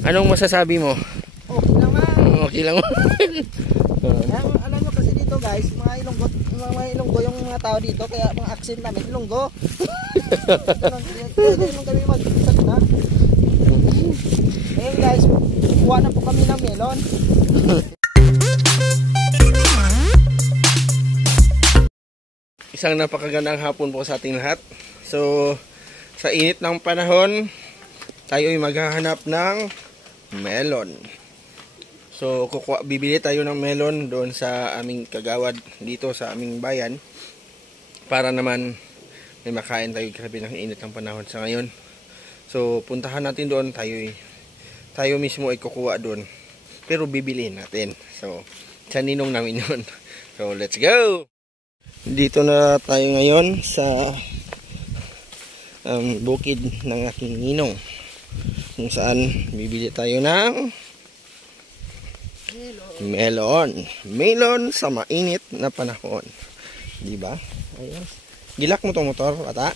Anong masasabi mo? Okay lang man. Okay lang. Alam nyo kasi dito guys, mga Ilonggo yung mga tao dito, kaya mga accent namin Ilonggo. Ganun kami magsalita. Ngayon guys, kuha na po kami ng melon. Isang napakagandang hapon po sa ating lahat. So, sa init ng panahon, tayo ay maghahanap ng melon. So, bibili tayo ng melon doon sa aming kagawad dito sa aming bayan para naman may makain tayo grabe ng init ng panahon sa ngayon. So, puntahan natin doon, tayo mismo ay kukuha doon. Pero bibilihin natin. So, sa ninong namin yun. So, let's go! Dito na tayo ngayon sa bukid ng aking ninong, kung saan bibili tayo ng melon sa mainit na panahon, di ba? Ayun, gilak mo tong motor ata,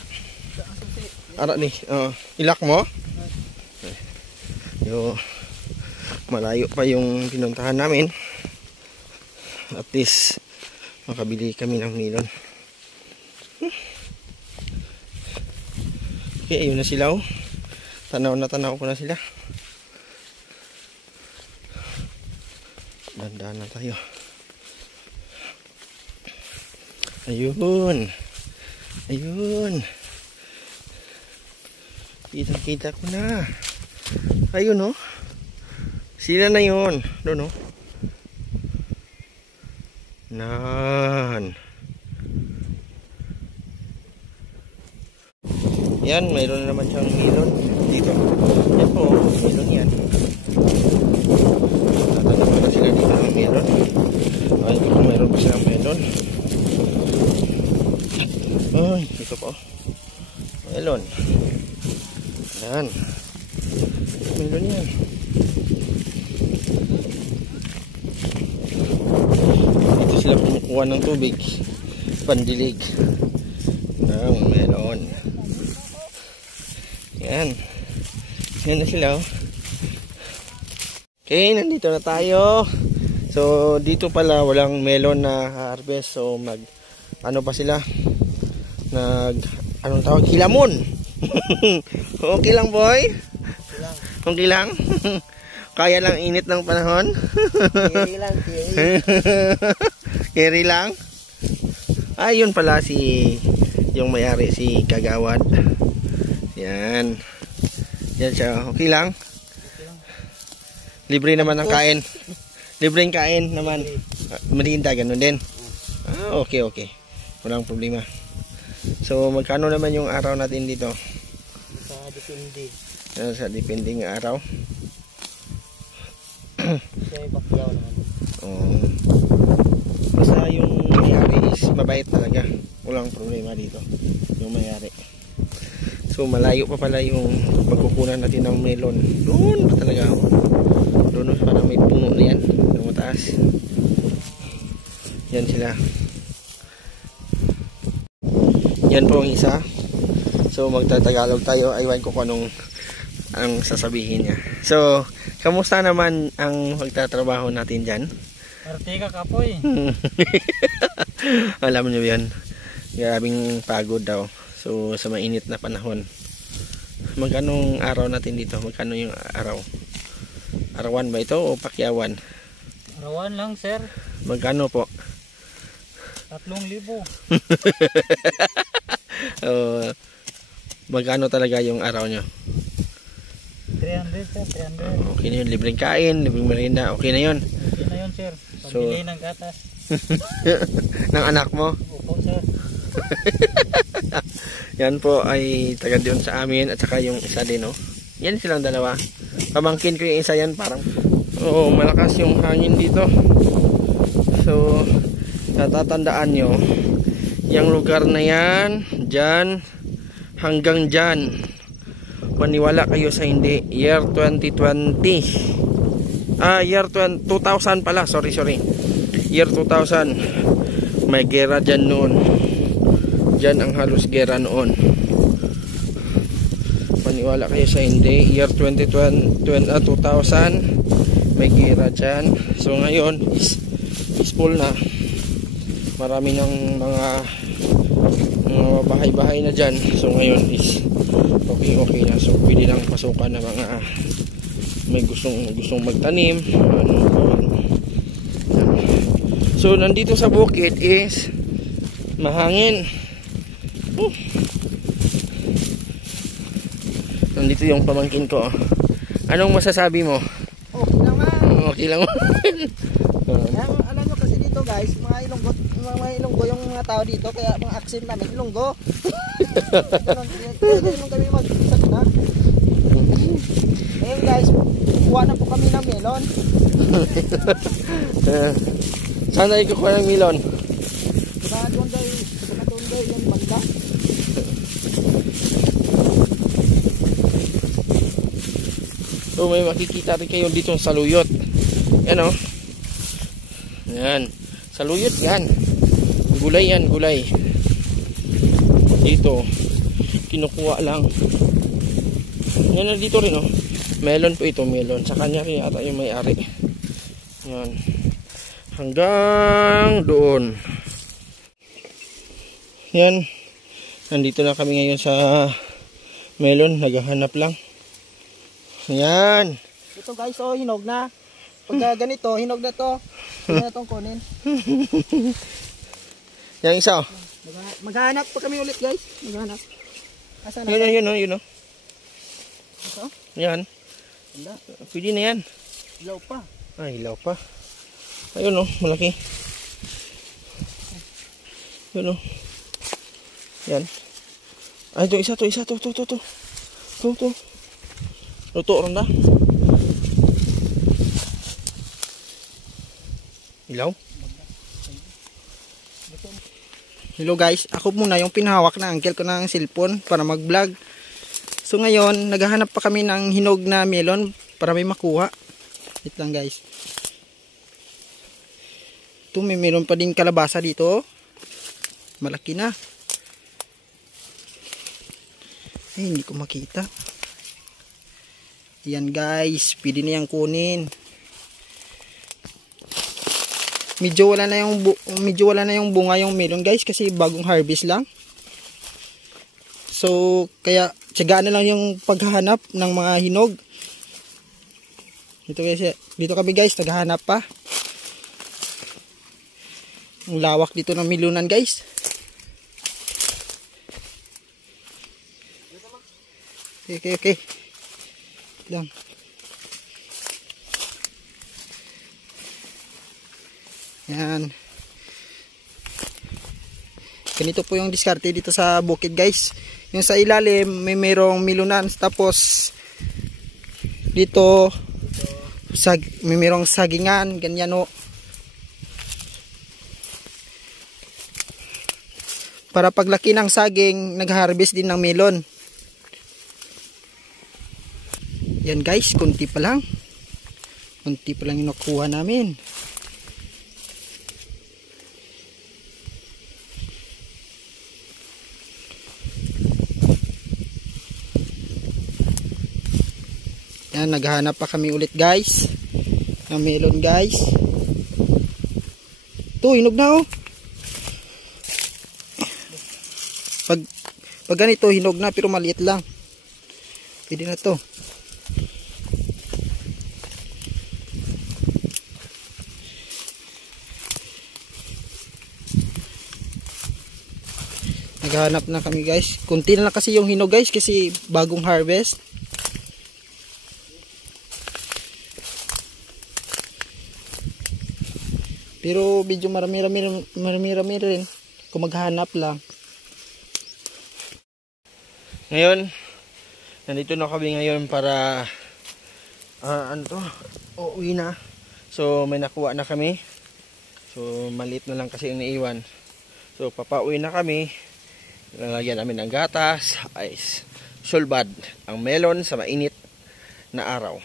ara ni ilak mo. Yo, malayo pa yung pinuntahan namin, at least makabili kami ng melon. Okay, ayun na sila oh. Tanaw ko na sila. Dandahan na tayo. Ayun. Kita ko na. Ayun oh. Sila na yun. Doon oh. Nan. Yan, mayroon na naman siyang melon dito. Yan po, melon yan. Tatanong ko na sila dito ng melon. Ay, ito po, mayroon pa silang melon. Ay, ito po. Melon. Yan. Melon yan. Dito sila kumukuha ng tubig. Pandilig. Ng melon. Yan. Yan na sila oh. Okay, nandito na tayo. So, dito pala walang melon na harvest. So, ano pa sila? Anong tawag? Hilamon. Okay lang, boy? Okay lang? Kaya lang init ng panahon? Kiri lang, kiri. Kiri lang? Ayun pala yung may-ari, si Kagawad. Yan. Yan siya. Okay lang? Libre naman ang kain. Libre ang kain naman. Merienda, ganun din. Okay. Walang problema. So, magkano naman yung araw natin dito? Sa depende. Sa depending araw. Sa bakyaw naman. Basta yung may-ari is mabait talaga. Walang problema dito. Yung may-ari. So, malayo pa pala yung pagkukunan natin ng melon. Doon pa talaga. Doon parang may puno na yan. Yung mataas. Yan sila. Yan po ang isa. So, magtatagalog tayo. Aywan ko kung anong ang sasabihin niya. So, kamusta naman ang magtatrabaho natin dyan? Arte ka kapoy. Alam nyo yan. Grabing pagod daw. So, sa mainit na panahon. Magkanong araw natin dito? Magkano yung araw? Arawan ba ito o pakyawan? Arawan lang, sir. Magkano po? 3,000. Magkano talaga yung araw nyo? 300, sir. 300. Okay na yun. Libreng kain, libreng merienda. Okay na yun. Okay na yun, sir. Pabili ng gatas. Ng anak mo? Opo, sir. Yan po ay taga doon sa amin at saka yung isa din oh. Yan silang dalawa. Pamangkin ko yung isa yan parang. Oo, malakas yung hangin dito. So, natatandaan nyo yung lugar na yan, dyan hanggang dyan. Maniwala kayo sa hindi. Year 2020. Year 2000 pala. Sorry. Year 2000. May gera dyan noon. Dyan ang halos gera noon. maniwala kayo sa hindi. Year 2020, 2000 may gira dyan. So ngayon is full na. Marami ng mga bahay-bahay na dyan. So ngayon is okay na. So pwede lang pasukan na mga may gustong magtanim. So nandito sa bukid is mahangin. Nandito yung pamangkin ko. Anong masasabi mo? Okay lang man. Okay lang. Alam nyo kasi dito guys, mga Ilonggo yung mga tao dito, kaya mga accent namin Ilonggo. Ganun kami mag-salita. Ngayon guys, kuha na po kami ng melon. Saan tayo kukuha ng melon? Saka doon guys, yung banda. So may makikita rin kayo dito sa saluyot. Yan o. Yan. Saluyot yan. Gulay yan, gulay. Dito. Kinukuha lang. Yan, dito rin o. Melon po ito, melon. Sa kanya rin ata yung may-ari. Yan. Hanggang doon. Yan. Nandito na kami ngayon sa melon. Naghahanap lang. Yan. Ito guys, oh, hinog na. Pag ganito, hinog na to. Hindi na itong kunin. Yan isa oh. Maghahanap pa kami ulit guys. Maghahanap. Asan na? Yun oh. Ito? Yan. Wala. Pwede na yan. Ilaw pa. Ay, hilaw pa. Ayun oh, malaki. Yun oh. Yan. Ay, ito isa to. To. Luto ron na. Ilaw. Hello guys, ako muna yung pinahawak na uncle ko ng cellphone para mag-vlog. So ngayon, naghahanap pa kami ng hinog na melon para may makuha. Wait lang guys. Ito, may meron pa din kalabasa dito. Malaki na. Eh, hindi ko makita. Yan guys, pwede na yan kunin. Medyo wala na yung bunga yung melon guys kasi bagong harvest lang. So kaya tiyagaan na lang yung paghahanap ng mga hinog. Dito kami guys, naghahanap pa. Ang lawak dito ng melonan guys. Okay. Lang. Yan. Ganito po yung diskarte dito sa bukid guys. Yung sa ilalim may mayroong melonan, tapos dito may mayroong sagingan, ganyan o. Para paglaki ng saging, nag-harvest din ng melon. Yan guys, kunti pa lang yung nakuha namin. Yan, naghahanap pa kami ulit guys ng melon guys. Ito, hinog na oh. Pag ganito, hinog na pero maliit lang. Pwede na to. Naghahanap na kami guys. Kunti na lang kasi yung hinog guys kasi bagong harvest. Pero medyo marami-rami rin kung maghanap lang. Ngayon, nandito na kami ngayon para uuwi na. So may nakuha na kami. So maliit na lang kasi yung naiwan. So papauwi na kami. Lalagyan namin ng gatas, ice, sulbad, ang melon sa mainit na araw.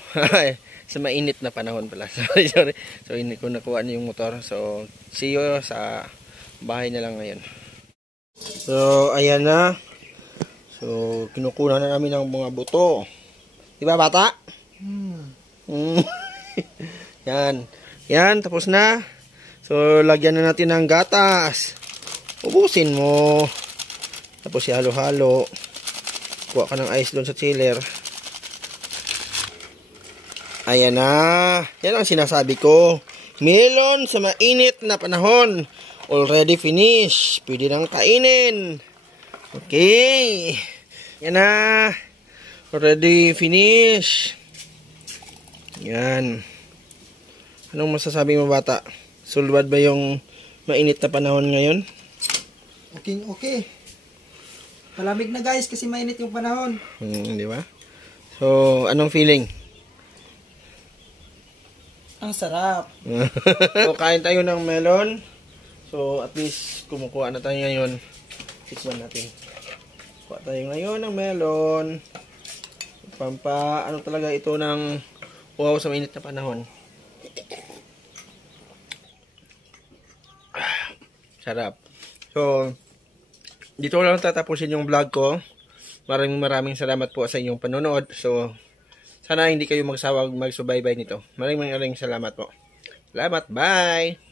Sa mainit na panahon pala. Sorry. So hindi ko nakuha na yung motor. So see you sa bahay na lang ngayon. So ayan na. So, kinukunan na namin ng mga buto. Diba, bata? Mm. Yan. Yan, tapos na. So, lagyan na natin ng gatas. Ubusin mo. Tapos ihalo-halo. Kuha ka ng ice doon sa chiller. Ayan na. Yan ang sinasabi ko. Melon sa mainit na panahon. Already finished. Pwede nang kainin. Okay. Yan na. Already finished. Yan. Anong masasabi mo, bata? Sulwad ba yung mainit na panahon ngayon? Okay, okay. Malamig na guys kasi mainit yung panahon. Di ba? So, anong feeling? Ang sarap. So, kain tayo ng melon. So, at least kumukuha na tayo ngayon. Tikman natin. Kuha tayo ngayon ng melon. Ano talaga ito ng wow sa mainit na panahon. Sarap. So, dito ko lang tatapusin yung vlog ko. Maraming salamat po sa inyong panonood. So, sana hindi kayo magsawag magsubaybay nito. Maraming salamat po. Salamat. Bye!